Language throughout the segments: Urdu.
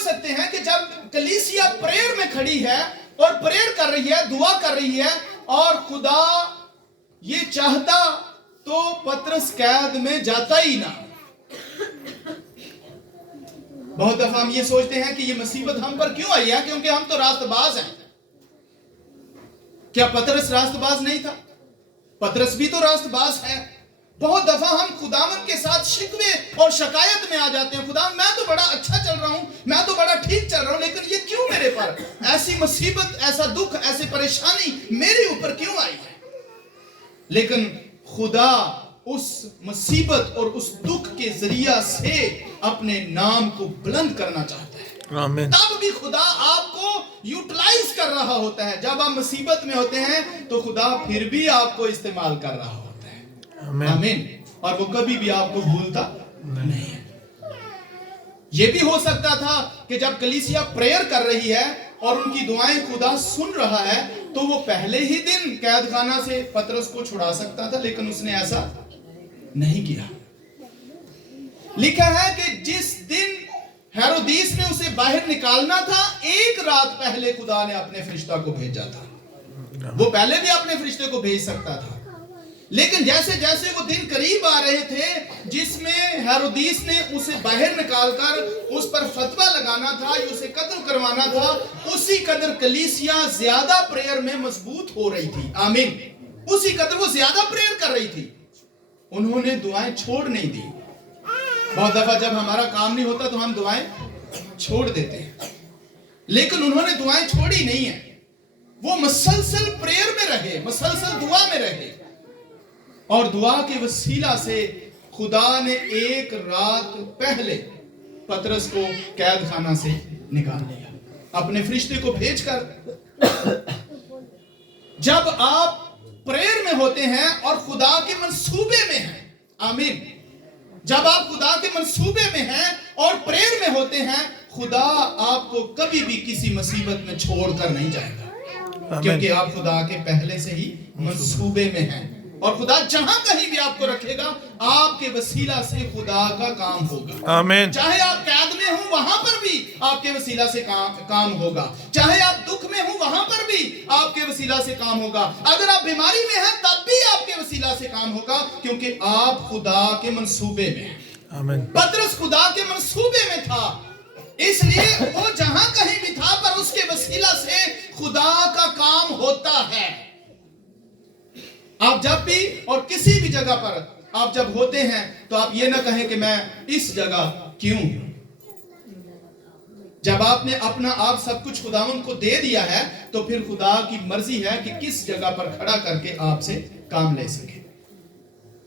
سوچ سکتے ہیں کہ جب کلیسیا پریئر میں کھڑی ہے اور پریئر کر رہی ہے، دعا کر رہی ہے، اور خدا یہ چاہتا تو پترس قید میں جاتا ہی نہ۔ بہت دفعہ ہم یہ سوچتے ہیں کہ یہ مصیبت ہم پر کیوں آئی ہے، کیونکہ ہم تو راست باز ہیں۔ کیا پترس راست باز نہیں تھا؟ پترس بھی تو راست باز ہے۔ بہت دفعہ ہم خداوند کے ساتھ شکوے اور شکایت میں آ جاتے ہیں، خدا میں تو بڑا اچھا چل رہا ہوں، میں تو بڑا ٹھیک چل رہا ہوں، لیکن یہ کیوں میرے پر ایسی مصیبت، ایسا دکھ، ایسی پریشانی میرے اوپر کیوں آئی ہے؟ لیکن خدا اس مصیبت اور اس دکھ کے ذریعہ سے اپنے نام کو بلند کرنا چاہتا ہے۔ آمین۔ تب بھی خدا آپ کو یوٹیلائز کر رہا ہوتا ہے۔ جب آپ مصیبت میں ہوتے ہیں تو خدا پھر بھی آپ کو استعمال کر رہا ہوتا ہے۔ آمین۔ اور وہ کبھی بھی آپ کو بھولتا نہیں ہے۔ یہ بھی ہو سکتا تھا کہ جب کلیسیا پریئر کر رہی ہے اور ان کی دعائیں خدا سن رہا ہے تو وہ پہلے ہی دن قید خانہ سے پترس کو چھڑا سکتا تھا، لیکن اس نے ایسا نہیں کیا۔ لکھا ہے کہ جس دن ہیرودیس نے اسے باہر نکالنا تھا، ایک رات پہلے خدا نے اپنے فرشتہ کو بھیجا تھا۔ وہ پہلے بھی اپنے فرشتے کو بھیج سکتا تھا، لیکن جیسے جیسے وہ دن قریب آ رہے تھے جس میں ہیرودیس نے اسے باہر نکال کر اس پر فتویٰ لگانا تھا یا اسے قتل کروانا تھا، اسی قدر کلیسیا زیادہ پریئر میں مضبوط ہو رہی تھی۔ آمین۔ اسی قدر وہ زیادہ پریئر کر رہی تھی۔ انہوں نے دعائیں چھوڑ نہیں دی۔ بہت دفعہ جب ہمارا کام نہیں ہوتا تو ہم دعائیں چھوڑ دیتے ہیں، لیکن انہوں نے دعائیں چھوڑی نہیں ہیں۔ وہ مسلسل پریئر میں رہے، مسلسل دعا میں رہے، اور دعا کے وسیلہ سے خدا نے ایک رات پہلے پترس کو قید خانہ سے نکال لیا اپنے فرشتے کو بھیج کر۔ جب آپ پریئر میں ہوتے ہیں اور خدا کے منصوبے میں ہیں، آمین، جب آپ خدا کے منصوبے میں ہیں اور پریئر میں ہوتے ہیں، خدا آپ کو کبھی بھی کسی مصیبت میں چھوڑ کر نہیں جائے گا، کیونکہ آپ خدا کے پہلے سے ہی منصوبے میں ہیں، اور خدا جہاں کہیں بھی آپ کو رکھے گا، آپ کے وسیلہ سے خدا کا کام ہوگا۔ آمین۔ چاہے آپ قید میں ہوں وہاں پر بھی آپ کے وسیلہ سے کام ہوگا، چاہے آپ دکھ میں ہوں وہاں پر بھی آپ کے وسیلہ سے کام ہوگا، اگر آپ بیماری میں ہیں تب بھی آپ کے وسیلہ سے کام ہوگا، کیونکہ آپ خدا کے منصوبے میں ہیں۔ آمین۔ پترس خدا کے منصوبے میں تھا، اس لیے وہ جہاں کہیں بھی تھا پر اس کے وسیلہ سے خدا کا کام ہوتا ہے۔ آپ جب بھی اور کسی بھی جگہ پر آپ جب ہوتے ہیں تو آپ یہ نہ کہیں کہ میں اس جگہ کیوں ہوں۔ جب آپ نے اپنا آپ سب کچھ خداوند کو دے دیا ہے تو پھر خدا کی مرضی ہے کہ کس جگہ پر کھڑا کر کے آپ سے کام لے سکے۔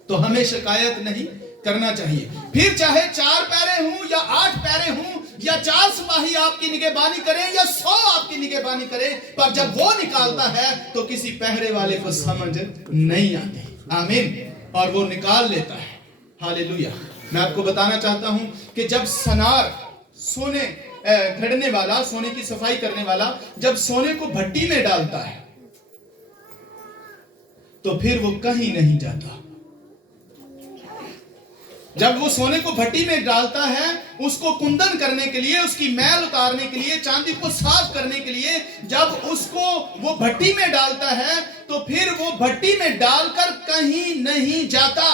تو ہمیں شکایت نہیں کرنا چاہیے، پھر چاہے 4 پیرے ہوں یا 8 پیرے ہوں یا 4 سپاہی آپ کی نگہبانی کریں یا 100 آپ کی نگہبانی کریں، پر جب وہ نکالتا ہے تو کسی پہرے والے کو سمجھ نہیں آتی۔ آمین۔ اور وہ نکال لیتا ہے۔ ہاللیلویہ۔ میں آپ کو بتانا چاہتا ہوں کہ جب سنار، سونے گھڑنے والا، سونے کی صفائی کرنے والا جب سونے کو بھٹی میں ڈالتا ہے تو پھر وہ کہیں نہیں جاتا۔ جب وہ سونے کو بھٹی میں ڈالتا ہے اس کو کندن کرنے کے لیے، اس کی میل اتارنے کے لیے، چاندی کو صاف کرنے کے لیے، جب اس کو وہ بھٹی میں ڈالتا ہے تو پھر وہ بھٹی میں ڈال کر کہیں نہیں جاتا۔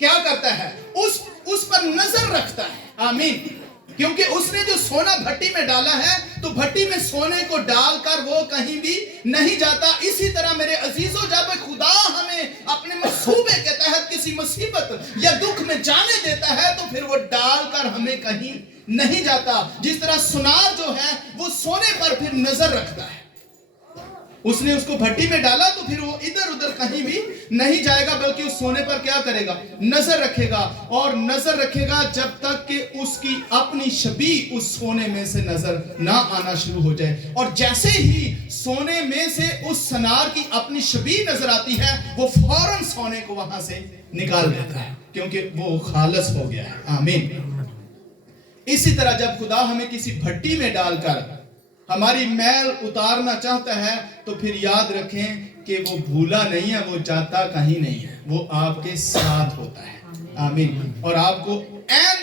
کیا کرتا ہے؟ اس پر نظر رکھتا ہے۔ آمین۔ کیونکہ اس نے جو سونا بھٹی میں ڈالا ہے تو بھٹی میں سونے کو ڈال کر وہ کہیں بھی نہیں جاتا۔ اسی طرح میرے عزیزوں، جب خدا ہمیں اپنے منصوبے کے تحت کسی مصیبت یا دکھ میں جانے دیتا ہے تو پھر وہ ڈال کر ہمیں کہیں نہیں جاتا۔ جس طرح سنار جو ہے وہ سونے پر پھر نظر رکھتا ہے، اس نے اس کو بھٹی میں ڈالا تو پھر وہ ادھر ادھر کہیں بھی نہیں جائے گا، بلکہ اس سونے پر کیا کرے گا؟ نظر رکھے گا، اور نظر رکھے گا جب تک کہ اس کی اپنی شبیہ اس سونے میں سے نظر نہ آنا شروع ہو جائے۔ اور جیسے ہی سونے میں سے اس سنار کی اپنی شبیہ نظر آتی ہے وہ فوراً سونے کو وہاں سے نکال دیتا ہے، کیونکہ وہ خالص ہو گیا ہے۔ آمین۔ اسی طرح جب خدا ہمیں کسی بھٹی میں ڈال کر ہماری میل اتارنا چاہتا ہے تو پھر یاد رکھیں کہ وہ بھولا نہیں ہے، وہ جاتا کہیں نہیں ہے، وہ آپ کے ساتھ ہوتا ہے۔ آمین۔ اور آپ کو عین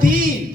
3।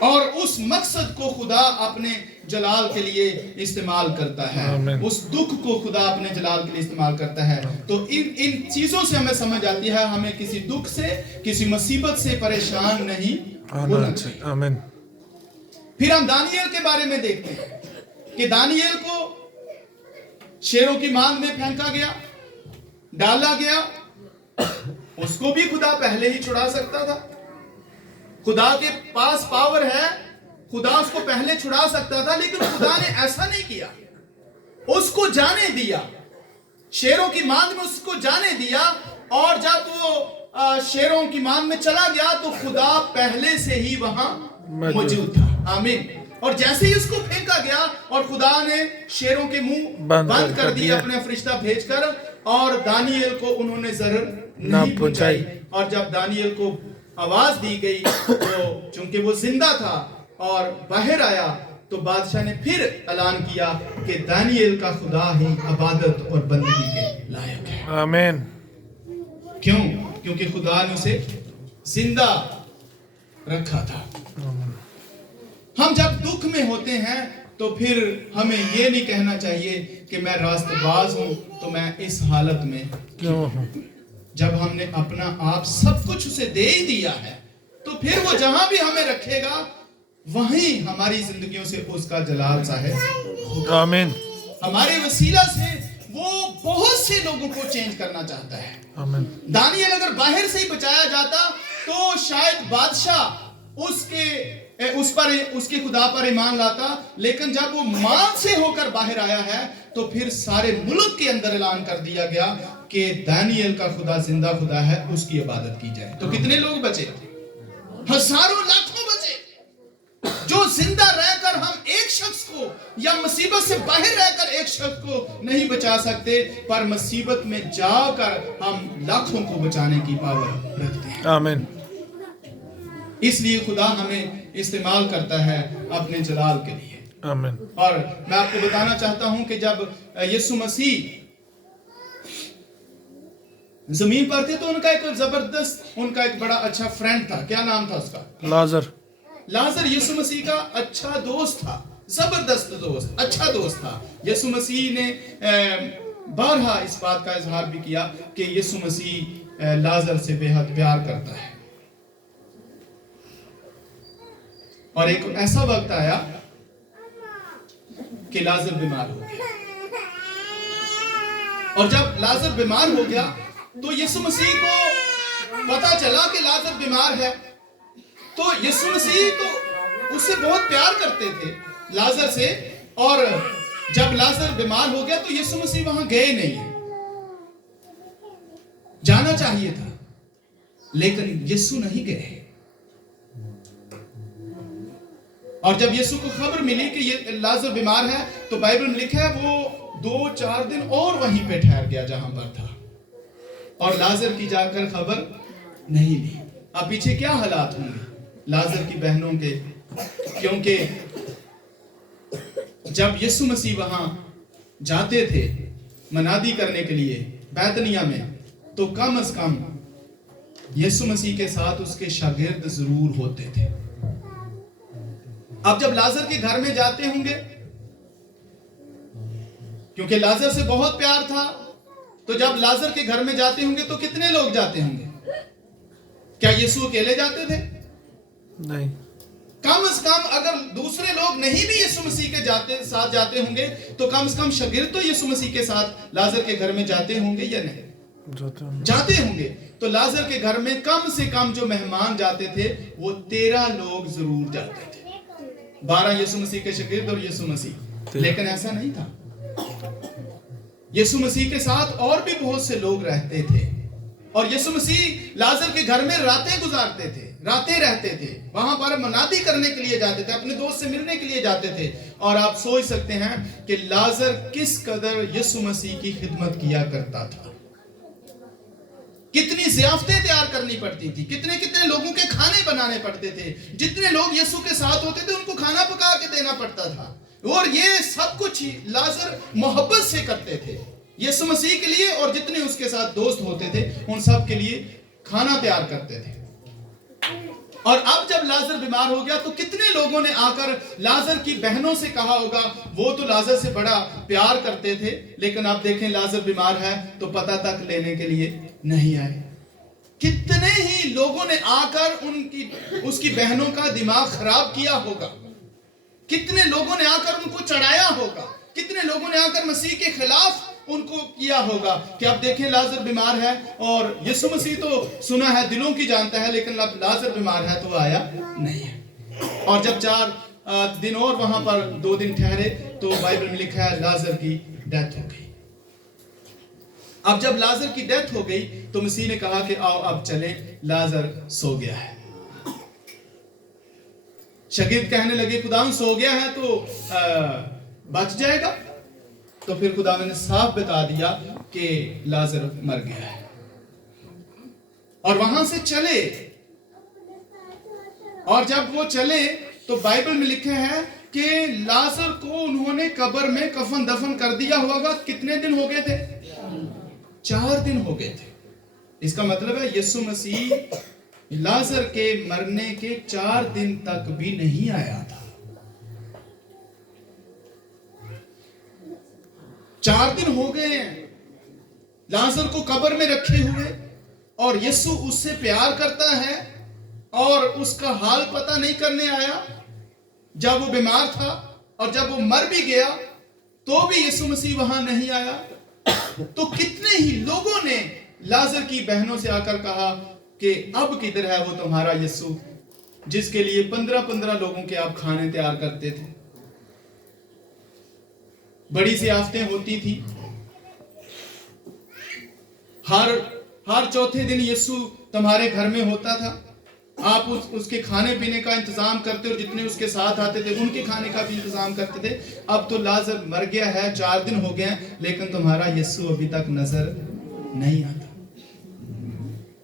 اور اس مقصد کو خدا اپنے جلال کے لیے استعمال کرتا ہے. اس دکھ کو خدا اپنے جلال کے لیے استعمال کرتا ہے. تو ان چیزوں سے ہمیں سمجھ آتی ہے ہمیں کسی دکھ سے کسی مصیبت سے پریشان نہیں ہونا چاہیے. آمین. پھر ہم دانیل کے بارے میں دیکھتے ہیں کہ دانیل کو شیروں کی ماند میں پھینکا گیا, ڈالا گیا. اس کو بھی خدا پہلے ہی چھڑا سکتا تھا. خدا کے پاس پاور ہے, خدا اس کو پہلے چھڑا سکتا تھا, لیکن خدا نے ایسا نہیں کیا. اس کو جانے دیا, شیروں کی ماند میں اس کو جانے دیا. اور جب وہ شیروں کی ماند میں چلا گیا تو خدا پہلے سے ہی وہاں موجود تھا. آمین. اور جیسے ہی اس کو پھینکا گیا اور خدا نے شیروں کے منہ بند کر دیا اپنا فرشتہ بھیج کر, اور دانیل کو انہوں نے ضرر نہیں پہنچائی. اور جب دانیل کو آواز دی گئی تو چونکہ وہ زندہ تھا اور باہر آیا تو بادشاہ نے پھر اعلان کیا کہ دانیل کا خدا ہی عبادت اور بندگی کے لائق ہے. آمین. کیوں؟ کیونکہ خدا نے اسے زندہ رکھا تھا. ہم جب دکھ میں ہوتے ہیں تو پھر ہمیں یہ نہیں کہنا چاہیے کہ میں راست باز ہوں تو میں اس حالت میں کیوں ہوں. جب ہم نے اپنا آپ سب کچھ اسے دے ہی دیا ہے تو پھر وہ جہاں بھی ہمیں رکھے گا وہیں ہماری زندگیوں سے اس کا جلال ظاہر. آمین. ہمارے وسیلہ سے وہ بہت سے لوگوں کو چینج کرنا چاہتا ہے. آمین. دانیل اگر باہر سے ہی بچایا جاتا تو شاید بادشاہ اس کے خدا پر ایمان لاتا, لیکن جب وہ مان سے ہو کر باہر آیا ہے تو پھر سارے ملک کے اندر اعلان کر دیا گیا کہ دانیل کا خدا زندہ خدا ہے, اس کی عبادت کی جائے. تو کتنے لوگ بچے؟ ہزاروں لاکھوں بچے. جو زندہ رہ کر ہم ایک شخص کو یا مصیبت سے باہر رہ کر ایک شخص کو نہیں بچا سکتے, پر مصیبت میں جا کر ہم لاکھوں کو بچانے کی پاور رکھتے ہیں. آمین. اس لیے خدا ہمیں استعمال کرتا ہے اپنے جلال کے لیے. آمین. اور میں آپ کو بتانا چاہتا ہوں کہ جب یسوع مسیح زمین پر تھے تو ان کا ایک زبردست, ان کا ایک بڑا اچھا فرینڈ تھا. کیا نام تھا اس کا؟ لازر. لازر یسوع مسیح کا اچھا دوست تھا, زبردست دوست, اچھا دوست تھا. یسوع مسیح نے بارہا اس بات کا اظہار بھی کیا کہ یسوع مسیح لازر سے بے حد پیار کرتا ہے. اور ایک ایسا وقت آیا کہ لازر بیمار ہو گیا, اور جب لازر بیمار ہو گیا تو یسوع مسیح کو پتا چلا کہ لازر بیمار ہے. تو یسوع مسیح تو اس سے بہت پیار کرتے تھے لازر سے, اور جب لازر بیمار ہو گیا تو یسوع مسیح وہاں گئے نہیں. جانا چاہیے تھا لیکن یسوع نہیں گئے. اور جب یسوع کو خبر ملی کہ یہ لازر بیمار ہے تو بائبل میں لکھا ہے وہ 2-4 دن اور وہیں پہ ٹھہر گیا جہاں پر تھا, اور لازر کی جا کر خبر نہیں لی. اب پیچھے کیا حالات ہوں گے لازر کی بہنوں کے, کیونکہ جب یسوع مسیح وہاں جاتے تھے منادی کرنے کے لیے بیتنیہ میں, تو کم از کم یسوع مسیح کے ساتھ اس کے شاگرد ضرور ہوتے تھے. اب جب لازر کے گھر میں جاتے ہوں گے, کیونکہ لازر سے بہت پیار تھا, تو جب لازر کے گھر میں جاتے ہوں گے تو کتنے لوگ جاتے ہوں گے؟ کیا یسوع اکیلے جاتے تھے؟ نہیں. کم از کم اگر دوسرے لوگ نہیں بھی یسوع مسیح کے ساتھ جاتے ہوں گے تو کم از کم شاگرد تو یسوع مسیح کے ساتھ لازر کے گھر میں جاتے ہوں گے یا نہیں؟ جاتے ہوں گے. تو لازر کے گھر میں کم سے کم جو مہمان جاتے تھے وہ 13 لوگ ضرور جاتے تھے, 12 یسوع مسیح کے شاگرد اور یسوع مسیح. لیکن ایسا نہیں تھا. یسوع مسیح کے ساتھ اور بھی بہت سے لوگ رہتے تھے, اور یسوع مسیح لازر کے گھر میں راتیں گزارتے تھے, راتیں رہتے تھے, وہاں پر منادی کرنے کے لیے جاتے تھے, اپنے دوست سے ملنے کے لیے جاتے تھے. اور آپ سوچ سکتے ہیں کہ لازر کس قدر یسوع مسیح کی خدمت کیا کرتا تھا, کتنی ضیافتیں تیار کرنی پڑتی تھی, کتنے لوگوں کے کھانے بنانے پڑتے تھے. جتنے لوگ یسوع کے ساتھ ہوتے تھے ان کو کھانا پکا کے دینا پڑتا تھا, اور یہ سب کچھ لازر محبت سے کرتے تھے یسوع مسیح کے لیے, اور جتنے اس کے ساتھ دوست ہوتے تھے ان سب کے لیے کھانا تیار کرتے تھے. اور اب جب لازر بیمار ہو گیا تو کتنے لوگوں نے آ کر لازر کی بہنوں سے کہا ہوگا، وہ تو لازر سے بڑا پیار کرتے تھے، لیکن آپ دیکھیں لازر بیمار ہے تو پتہ تک لینے کے لیے نہیں آئے۔ کتنے ہی لوگوں نے آ کر اس کی بہنوں کا دماغ خراب کیا ہوگا، کتنے لوگوں نے آ کر ان کو چڑھایا ہوگا، کتنے لوگوں نے آ کر مسیح کے خلاف ان کو کیا ہوگا کہ اب دیکھیں لازر بیمار ہے، اور یسوع مسیح تو سنا ہے، دلوں کی جانتا ہے، لیکن اب لازر بیمار ہے تو آیا نہیں ہے۔ اور جب 4 دن اور وہاں پر 2 دن ٹھہرے تو بائبل میں لکھا ہے لازر کی ڈیتھ ہو گئی۔ اب جب لازر کی ڈیتھ ہو گئی تو مسیح نے کہا کہ آؤ اب چلیں، لازر سو گیا ہے۔ شاگرد کہنے لگے خداوند سو گیا ہے تو بچ جائے گا، تو پھر خداوند نے صاف بتا دیا کہ لازر مر گیا ہے، اور وہاں سے چلے۔ اور جب وہ چلے تو بائبل میں لکھا ہے کہ لازر کو انہوں نے قبر میں کفن دفن کر دیا ہوگا۔ کتنے دن ہو گئے تھے؟ 4 دن ہو گئے تھے۔ اس کا مطلب ہے یسوع مسیح لازر کے مرنے کے 4 دن تک بھی نہیں آیا تھا۔ 4 دن ہو گئے ہیں لازر کو قبر میں رکھے ہوئے، اور یسوع اس سے پیار کرتا ہے اور اس کا حال پتہ نہیں کرنے آیا جب وہ بیمار تھا، اور جب وہ مر بھی گیا تو بھی یسوع مسیح وہاں نہیں آیا۔ تو کتنے ہی لوگوں نے لازر کی بہنوں سے آ کر کہا کہ اب کدھر ہے وہ تمہارا یسوع جس کے لیے 15 لوگوں کے آپ کھانے تیار کرتے تھے؟ بڑی ضیافتیں ہوتی تھی، ہر چوتھے دن یسوع تمہارے گھر میں ہوتا تھا، آپ اس کے کھانے پینے کا انتظام کرتے، اور جتنے اس کے ساتھ آتے تھے ان کے کھانے کا بھی انتظام کرتے تھے۔ اب تو لازر مر گیا ہے، 4 دن ہو گئے ہیں، لیکن تمہارا یسوع ابھی تک نظر نہیں آتا۔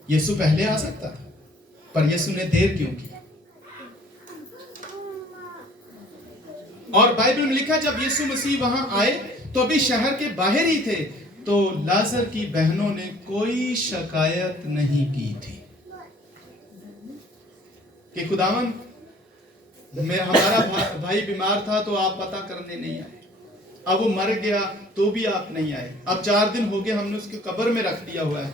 یسوع پہلے آ سکتا تھا، پر یسوع نے دیر کیوں کی؟ اور بائبل میں لکھا جب یسوع مسیح وہاں آئے تو ابھی شہر کے باہر ہی تھے، تو لازر کی بہنوں نے کوئی شکایت نہیں کی تھی کہ خداوند ہمارا بھائی بیمار تھا تو آپ پتہ کرنے نہیں آئے، اب وہ مر گیا تو بھی آپ نہیں آئے، اب 4 دن ہو گئے ہم نے اس کی قبر میں رکھ دیا ہوا ہے۔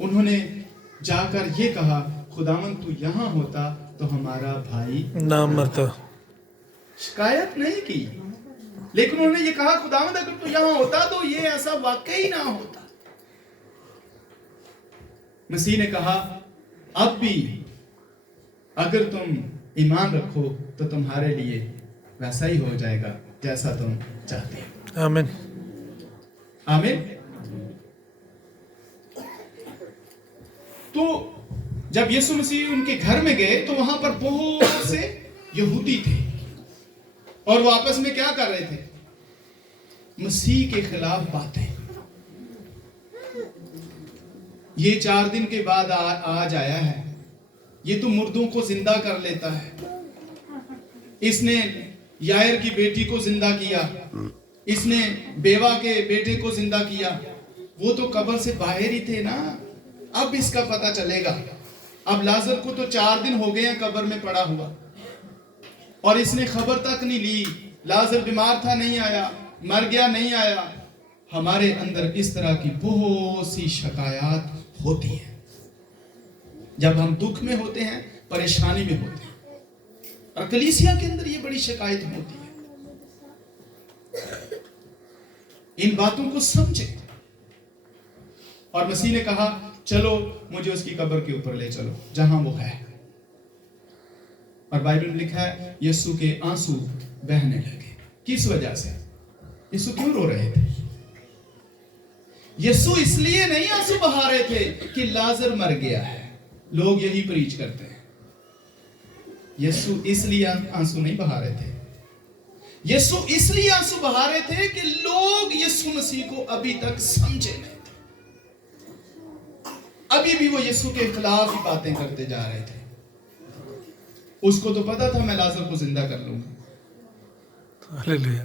انہوں نے جا کر یہ کہا خداوند تو یہاں ہوتا تو ہمارا بھائی نہ مرتا۔ شکایت نہیں کی، لیکن انہوں نے یہ کہا خداوند اگر تو یہاں ہوتا تو یہ ایسا واقعی نہ ہوتا۔ مسیح نے کہا اب بھی اگر تم ایمان رکھو تو تمہارے لیے ویسا ہی ہو جائے گا جیسا تم چاہتے ہو۔ آمین۔ آمین۔ تو جب یسوع مسیح ان کے گھر میں گئے تو وہاں پر بہت سے یہودی تھے، اور وہ آپس میں کیا کر رہے تھے؟ مسیح کے خلاف باتیں۔ یہ 4 دن کے بعد آج آیا ہے، یہ تو مردوں کو زندہ کر لیتا ہے، اس نے یائر کی بیٹی کو زندہ کیا، اس نے بیوہ کے بیٹے کو زندہ کیا، وہ تو قبر سے باہر ہی تھے نا، اب اس کا پتہ چلے گا۔ اب لازر کو تو 4 دن ہو گئے ہیں قبر میں پڑا ہوا، اور اس نے خبر تک نہیں لی، لازر بیمار تھا نہیں آیا، مر گیا نہیں آیا۔ ہمارے اندر اس طرح کی بہت سی شکایات ہوتی ہیں جب ہم دکھ میں ہوتے ہیں، پریشانی میں ہوتے ہیں، اور کلیسیا کے اندر یہ بڑی شکایت ہوتی ہے۔ ان باتوں کو سمجھیں، اور مسیح نے کہا چلو مجھے اس کی قبر کے اوپر لے چلو جہاں وہ ہے، اور بائبل میں لکھا ہے یسوع کے آنسو بہنے لگے۔ کس وجہ سے؟ یسوع کیوں رو رہے تھے؟ یسوع اس لیے نہیں آنسو بہا رہے تھے کہ لازر مر گیا ہے، لوگ یہی پریچ کرتے ہیں۔ یسوع اس لیے آنسو نہیں بہا رہے تھے، یسوع اس لیے آنسو بہا رہے تھے کہ لوگ یسوع مسیح کو ابھی تک سمجھے نہیں تھے، ابھی بھی وہ یسوع کے خلاف ہی باتیں کرتے جا رہے تھے۔ اس کو تو پتا تھا میں لازر کو زندہ کر لوں گا، ہاللیلویا۔